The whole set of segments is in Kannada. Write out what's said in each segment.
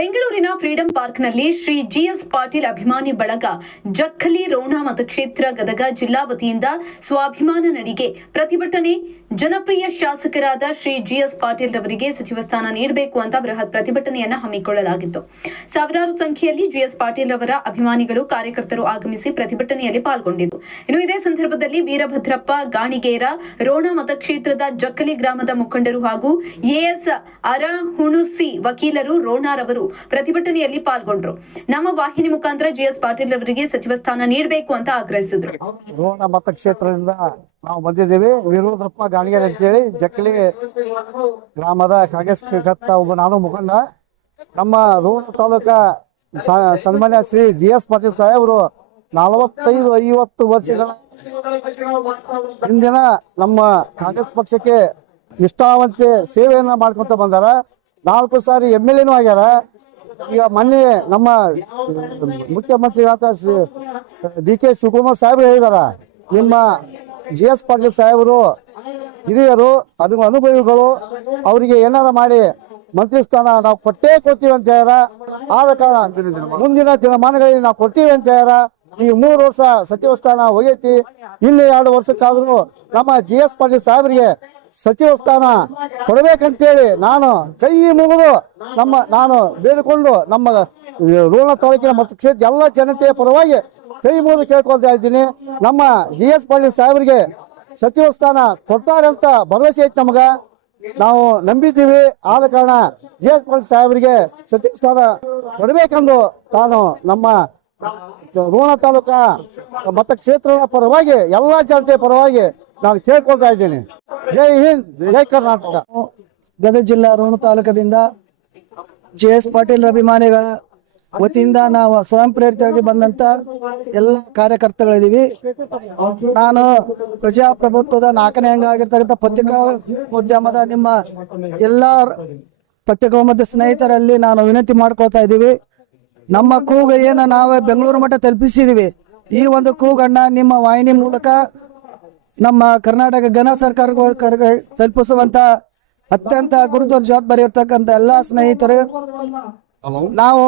ಬೆಂಗಳೂರಿನ ಫ್ರೀಡಂ ಪಾರ್ಕ್ನಲ್ಲಿ ಶ್ರೀ ಜಿಎಸ್ ಪಾಟೀಲ್ ಅಭಿಮಾನಿ ಬಳಗ ಜಕ್ಕಲಿ ರೋಣ ಮತಕ್ಷೇತ್ರ ಗದಗ ಜಿಲ್ಲಾ ವತಿಯಿಂದ ಸ್ವಾಭಿಮಾನ ನಡಿಗೆ ಪ್ರತಿಭಟನೆ. ಜನಪ್ರಿಯ ಶಾಸಕರಾದ ಶ್ರೀ ಜಿಎಸ್ ಪಾಟೀಲ್ ರವರಿಗೆ ಸಚಿವ ಸ್ಥಾನ ನೀಡಬೇಕು ಅಂತ ಬೃಹತ್ ಪ್ರತಿಭಟನೆಯನ್ನು ಹಮ್ಮಿಕೊಳ್ಳಲಾಗಿತ್ತು. ಸಾವಿರಾರು ಸಂಖ್ಯೆಯಲ್ಲಿ ಜಿಎಸ್ ಪಾಟೀಲ್ ರವರ ಅಭಿಮಾನಿಗಳು ಕಾರ್ಯಕರ್ತರು ಆಗಮಿಸಿ ಪ್ರತಿಭಟನೆಯಲ್ಲಿ ಪಾಲ್ಗೊಂಡಿದ್ದರು. ಇನ್ನು ಇದೇ ಸಂದರ್ಭದಲ್ಲಿ ವೀರಭದ್ರಪ್ಪ ಗಾಣಿಗೇರ ರೋಣ ಮತಕ್ಷೇತ್ರದ ಜಕ್ಕಲಿ ಗ್ರಾಮದ ಮುಖಂಡರು ಹಾಗೂ ಎಎಸ್ ಅರಹುಣುಸಿ ವಕೀಲರು ರೋಣರವರು ಪ್ರತಿಭಟನೆಯಲ್ಲಿ ಪಾಲ್ಗೊಂಡರು. ನಮ್ಮ ವಾಹಿನಿ ಮುಖಾಂತರ ಜಿಎಸ್ ಪಾಟೀಲ್ ಅವರಿಗೆ ಸಚಿವ ಸ್ಥಾನ ನೀಡಬೇಕು ಅಂತ ಆಗ್ರಹಿಸಿದ್ರು. ರೋಣ ಮತಕ್ಷೇತ್ರದಿಂದ ನಾವು ಬಂದಿದ್ದೇವೆ. ವೀರಭದ್ರಪ್ಪ ಗಾಣಿಗೇರ ಅಂತೇಳಿ ಜಕ್ಕಲಿ ಗ್ರಾಮದ ಕಾಂಗ್ರೆಸ್ ಒಬ್ಬ ನಾನು ಮುಖಂಡ. ನಮ್ಮ ರೋಣ ತಾಲೂಕಾ ಸನ್ಮಾನ್ಯ ಶ್ರೀ ಜಿಎಸ್ ಪಾಟೀಲ್ ಸಾಹೇಬರು 45-50 ವರ್ಷಗಳ ಹಿಂದಿನ ನಮ್ಮ ಕಾಂಗ್ರೆಸ್ ಪಕ್ಷಕ್ಕೆ ನಿಷ್ಠಾವಂತೆ ಸೇವೆಯನ್ನ ಮಾಡ್ಕೊಂತ ಬಂದಾರ. 4 ಸಾರಿ MLA ಆಗ್ಯಾರ. ಈಗ ಮೊನ್ನೆ ನಮ್ಮ ಮುಖ್ಯಮಂತ್ರಿಗಳಾದ DK ಶಿವಕುಮಾರ್ ಸಾಹೇಬರು ಹೇಳಿದಾರ, ನಿಮ್ಮ GS ಪಾಟೀಲ್ ಸಾಹೇಬರು ಹಿರಿಯರು, ಅದು ಅನುಭವಿಗಳು, ಅವರಿಗೆ ಏನಾರ ಮಾಡಿ ಮಂತ್ರಿ ಸ್ಥಾನ ನಾವು ಕೊಟ್ಟೇ ಕೊಡ್ತೀವಿ ಅಂತ ಹೇಳ್ಯಾರ. ಆದ ಕಾರಣ ಮುಂದಿನ ದಿನಮಾನಗಳಲ್ಲಿ ನಾವು ಕೊಡ್ತೀವಿ ಅಂತ ಹೇಳ್ಯಾರ. ಈ 3 ವರ್ಷ ಸಚಿವ ಸ್ಥಾನ ಹೋಗೈತಿ. ಇಲ್ಲಿ 2 ವರ್ಷಕ್ಕಾದ್ರೂ ನಮ್ಮ GS ಪಾಟೀಲ್ ಸಾಹೇಬರಿಗೆ ಸಚಿವ ಸ್ಥಾನ ಕೊಡಬೇಕಂತೇಳಿ ನಾನು ಕೈ ಮುಗಿದು ನಾನು ಬೇಡಿಕೊಂಡು ನಮ್ಮ ರೋಣ ತಾಲೂಕಿನ ಮತಕ್ಷೇತ್ರ ಎಲ್ಲ ಜನತೆಯ ಪರವಾಗಿ ಕೈ ಮುಗಿದು ಕೇಳ್ಕೊಳ್ತಾ ಇದ್ದೀನಿ. ನಮ್ಮ GS ಪಾಟೀಲ್ ಸಾಹೇಬರಿಗೆ ಸಚಿವ ಸ್ಥಾನ ಕೊಡ್ತಾರೆ ಅಂತ ಭರವಸೆ ಐತಿ ನಮಗ, ನಾವು ನಂಬಿದ್ದೀವಿ. ಆದ ಕಾರಣ GS ಪಾಟೀಲ್ ಸಾಹೇಬರಿಗೆ ಸಚಿವ ಸ್ಥಾನ ಕೊಡಬೇಕೆಂದು ತಾನು ನಮ್ಮ ರೋಣ ತಾಲೂಕಾ ಮತಕ್ಷೇತ್ರದ ಪರವಾಗಿ ಎಲ್ಲ ಜನತೆಯ ಪರವಾಗಿ ನಾನು ಕೇಳ್ಕೊಳ್ತಾ ಇದ್ದೀನಿ. ಜೈ ಹಿಂದ್, ಜೈ ಕರ್ನಾಟಕ. ಗದಗ ಜಿಲ್ಲಾ ರೋಣ ತಾಲೂಕದಿಂದ GS ಪಾಟೀಲ್ ಅಭಿಮಾನಿಗಳ ವತಿಯಿಂದ ನಾವು ಸ್ವಯಂ ಪ್ರೇರಿತವಾಗಿ ಬಂದಂತ ಎಲ್ಲ ಕಾರ್ಯಕರ್ತಗಳಿದ್ದೀವಿ. ನಾನು ಪ್ರಜಾಪ್ರಭುತ್ವದ 4ನೇ ಅಂಗ ಆಗಿರ್ತಕ್ಕಂಥ ಪತ್ರಿಕಾ ಉದ್ಯಮದ ನಿಮ್ಮ ಎಲ್ಲ ಪತ್ರಿಕೋದ್ಯಮದ ಸ್ನೇಹಿತರಲ್ಲಿ ನಾನು ವಿನಂತಿ ಮಾಡ್ಕೊಳ್ತಾ ಇದ್ದೀವಿ. ನಮ್ಮ ಕೂಗು ಏನು ನಾವು ಬೆಂಗಳೂರು ಮಟ್ಟ ತಲುಪಿಸಿದೀವಿ, ಈ ಒಂದು ಕೂಗನ್ನ ನಿಮ್ಮ ವಾಹಿನಿ ಮೂಲಕ ನಮ್ಮ ಕರ್ನಾಟಕ ಘನ ಸರ್ಕಾರಕ್ಕೆ ತಲುಪಿಸುವಂತ ಅತ್ಯಂತ ಗುರುತ್ವದ ಜವಾಬ್ದಾರಿ ಇರ್ತಕ್ಕಂಥ ಎಲ್ಲಾ ಸ್ನೇಹಿತರು, ನಾವು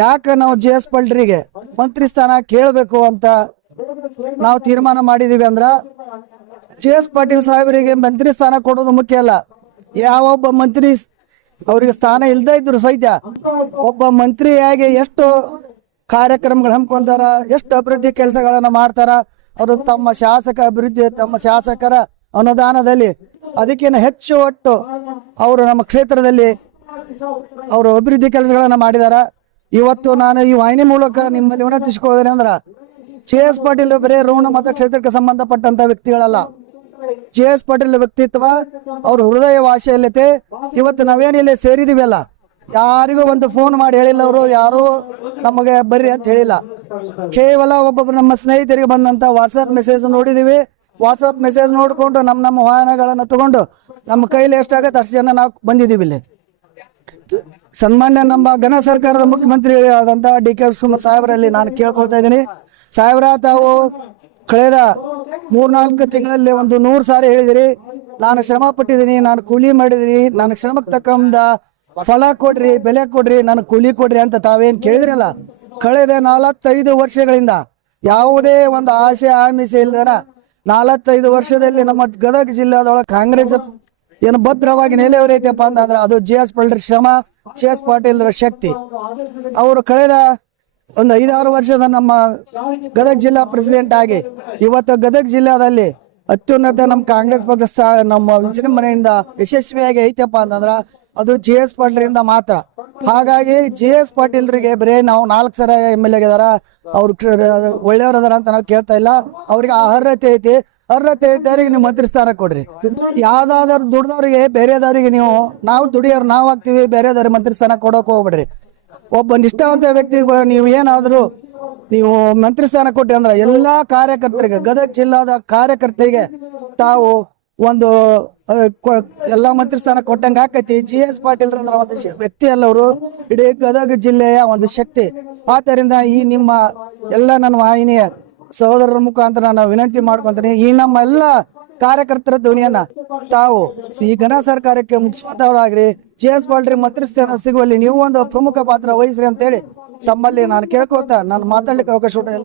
ಯಾಕೆ ನಾವು GS ಪಾಟೀಲ್ರಿಗೆ ಮಂತ್ರಿ ಸ್ಥಾನ ಕೇಳಬೇಕು ಅಂತ ನಾವು ತೀರ್ಮಾನ ಮಾಡಿದೀವಿ ಅಂದ್ರ, GS ಪಾಟೀಲ್ ಸಾಹೇಬರಿಗೆ ಮಂತ್ರಿ ಸ್ಥಾನ ಕೊಡೋದು ಮುಖ್ಯ ಅಲ್ಲ. ಯಾವೊಬ್ಬ ಮಂತ್ರಿ ಅವ್ರಿಗೆ ಸ್ಥಾನ ಇಲ್ದೇ ಇದ್ರು ಸಹಿತ ಒಬ್ಬ ಮಂತ್ರಿಯಾಗಿ ಎಷ್ಟು ಕಾರ್ಯಕ್ರಮಗಳು ಹಮ್ಮಿಕೊಂತಾರ, ಎಷ್ಟು ಅಭಿವೃದ್ಧಿ ಕೆಲಸಗಳನ್ನ ಮಾಡ್ತಾರ. ಅವರು ತಮ್ಮ ಶಾಸಕ ಅಭಿವೃದ್ಧಿ, ತಮ್ಮ ಶಾಸಕರ ಅನುದಾನದಲ್ಲಿ ಅದಕ್ಕಿಂತ ಹೆಚ್ಚು ಒಟ್ಟು ಅವರು ನಮ್ಮ ಕ್ಷೇತ್ರದಲ್ಲಿ ಅವರು ಅಭಿವೃದ್ಧಿ ಕೆಲಸಗಳನ್ನ ಮಾಡಿದಾರ. ಇವತ್ತು ನಾನು ಈ ವಾಹಿನಿ ಮೂಲಕ ನಿಮ್ಮಲ್ಲಿ ವಿನಂತಿಸಿಕೊಳ್ಳೋದೇನೆ ಅಂದ್ರ, GS ಪಾಟೀಲ್ ಬರೇ ರೋಣ ಮತಕ್ಷೇತ್ರಕ್ಕೆ ಸಂಬಂಧಪಟ್ಟಂತ ವ್ಯಕ್ತಿಗಳಲ್ಲ. GS ಪಾಟೀಲ್ ವ್ಯಕ್ತಿತ್ವ, ಅವ್ರ ಹೃದಯ ವಾಶಲ್ಯತೆ, ಇವತ್ತು ನಾವೇನಿಲ್ಲಿ ಸೇರಿದೀವಲ್ಲ, ಯಾರಿಗೂ ಒಂದು ಫೋನ್ ಮಾಡಿ ಹೇಳಿಲ್ಲ, ಅವರು ಯಾರು ನಮಗೆ ಬರ್ರಿ ಅಂತ ಹೇಳಿಲ್ಲ. ಕೇವಲ ಒಬ್ಬೊಬ್ರು ನಮ್ಮ ಸ್ನೇಹಿತರಿಗೆ ಬಂದಂತ ವಾಟ್ಸಪ್ ಮೆಸೇಜ್ ನೋಡಿದೀವಿ. ವಾಟ್ಸಪ್ ಮೆಸೇಜ್ ನೋಡ್ಕೊಂಡು ನಮ್ಮ ವಾಹನಗಳನ್ನ ತಗೊಂಡು ನಮ್ಮ ಕೈಲಿ ಎಷ್ಟಾಗತ್ತೆ ಅಷ್ಟು ಜನ ನಾವು ಬಂದಿದ್ದೀವಿ ಇಲ್ಲಿ. ಸನ್ಮಾನ್ಯ ನಮ್ಮ ಘನ ಸರ್ಕಾರದ ಮುಖ್ಯಮಂತ್ರಿ ಆದಂತ DK ಶಿವಕುಮಾರ್ ಸಾಹೇಬರಲ್ಲಿ ನಾನು ಕೇಳ್ಕೊಳ್ತಾ ಇದ್ದೀನಿ, ಸಾಹೇಬ್ರ ತಾವು ಕಳೆದ 3-4 ತಿಂಗಳಲ್ಲಿ 100 ಸಾರಿ ಹೇಳಿದಿರಿ, ನಾನು ಶ್ರಮ ಪಟ್ಟಿದ್ದೀನಿ, ನಾನು ಕೂಲಿ ಮಾಡಿದೀನಿ, ನಾನು ಶ್ರಮಕ್ಕೆ ತಕ್ಕಂದ ಫಲ ಕೊಡ್ರಿ, ಬೆಲೆ ಕೊಡ್ರಿ, ನಾನು ಕೂಲಿ ಕೊಡ್ರಿ ಅಂತ ತಾವೇನ್ ಕೇಳಿದ್ರಲ್ಲ. ಕಳೆದ 45 ವರ್ಷಗಳಿಂದ ಯಾವುದೇ ಒಂದು ಆಶೆ ಆಮಿಷೆ ಇಲ್ಲದ 45 ವರ್ಷದಲ್ಲಿ ನಮ್ಮ ಗದಗ ಜಿಲ್ಲಾದೊಳಗೆ ಕಾಂಗ್ರೆಸ್ ಏನು ಭದ್ರವಾಗಿ ನೆಲೆಯವರೈತಪ್ಪ ಅಂತಂದ್ರೆ ಅದು GS ಪಾಟೀಲ್ ಶ್ರಮ, GS ಪಾಟೀಲ್ ಶಕ್ತಿ. ಅವರು ಕಳೆದ ಒಂದು 5-6 ವರ್ಷದ ನಮ್ಮ ಗದಗ ಜಿಲ್ಲಾ ಪ್ರೆಸಿಡೆಂಟ್ ಆಗಿ ಇವತ್ತು ಗದಗ ಜಿಲ್ಲಾದಲ್ಲಿ ಅತ್ಯುನ್ನತ ನಮ್ಮ ಕಾಂಗ್ರೆಸ್ ಪಕ್ಷ ನಮ್ಮ ವಿಜೃಂಭಣೆಯಿಂದ ಯಶಸ್ವಿಯಾಗಿ ಐತಪ್ಪ ಅಂತಂದ್ರ ಅದು GS ಪಾಟೀಲ್ರಿಂದ ಮಾತ್ರ. ಹಾಗಾಗಿ GS ಪಾಟೀಲ್ರಿಗೆ ಬರೇ ನಾವು 4 ಸಲ MLA ಆಗಿದಾರ, ಅವ್ರು ಒಳ್ಳೆಯವ್ರದಾರ ಅಂತ ನಾವು ಕೇಳ್ತಾ ಇಲ್ಲ. ಅವ್ರಿಗೆ ಅರ್ಹತೆ ಐತಿ, ಅರ್ಹತೆ ಇದ್ದವರಿಗೆ ನೀವು ಮಂತ್ರಿ ಸ್ಥಾನ ಕೊಡ್ರಿ. ಯಾವ್ದಾದ್ರು ದುಡ್ದವ್ರಿಗೆ ಬೇರೆದವ್ರಿಗೆ ನಾವು ದುಡಿಯೋರು ನಾವು ಆಗ್ತೀವಿ, ಬೇರೆದವ್ರಿಗೆ ಮಂತ್ರಿ ಸ್ಥಾನ ಕೊಡೋಕೆ ಹೋಗ್ಬಿಡ್ರಿ. ಒಬ್ಬ ನಿಷ್ಠಾವಂತ ವ್ಯಕ್ತಿಗೆ ನೀವು ಏನಾದ್ರು ನೀವು ಮಂತ್ರಿ ಸ್ಥಾನ ಕೊಟ್ರಿ ಅಂದ್ರೆ ಎಲ್ಲಾ ಕಾರ್ಯಕರ್ತರಿಗೆ, ಗದಗ ಜಿಲ್ಲಾದ ಕಾರ್ಯಕರ್ತರಿಗೆ ತಾವು ಒಂದು ಎಲ್ಲಾ ಮಂತ್ರಿ ಸ್ಥಾನ ಕೊಟ್ಟಂಗೆ ಆಕೈತಿ. GS ಪಾಟೀಲ್ ಅಂದ್ರೆ ಒಂದು ವ್ಯಕ್ತಿ ಅಲ್ಲ, ಅವರು ಇಡೀ ಗದಗ ಜಿಲ್ಲೆಯ ಒಂದು ಶಕ್ತಿ. ಆದ್ದರಿಂದ ಈ ನಿಮ್ಮ ಎಲ್ಲ ನನ್ನ ವಾಹಿನಿಯ ಸಹೋದರರ ಮುಖಾಂತರ ನಾನು ವಿನಂತಿ ಮಾಡ್ಕೊಂತೀನಿ, ಈ ನಮ್ಮ ಎಲ್ಲ ಕಾರ್ಯಕರ್ತರ ಧ್ವನಿಯನ್ನ ತಾವು ಈ ಘನ ಸರ್ಕಾರಕ್ಕೆ ಮುಗಿಸುವಂತವರಾಗ್ರಿ. GS ಪಾಟೀಲ್ ಮಂತ್ರಿಸ್ಥಾನ ಸಿಗುವಲ್ಲಿ ನೀವು ಒಂದು ಪ್ರಮುಖ ಪಾತ್ರ ವಹಿಸ್ರಿ ಅಂತೇಳಿ ತಮ್ಮಲ್ಲಿ ನಾನು ಕೇಳ್ಕೊತಾ ನಾನು ಮಾತಾಡ್ಲಿಕ್ಕೆ ಅವಕಾಶ ಕೊಟ್ಟೆ.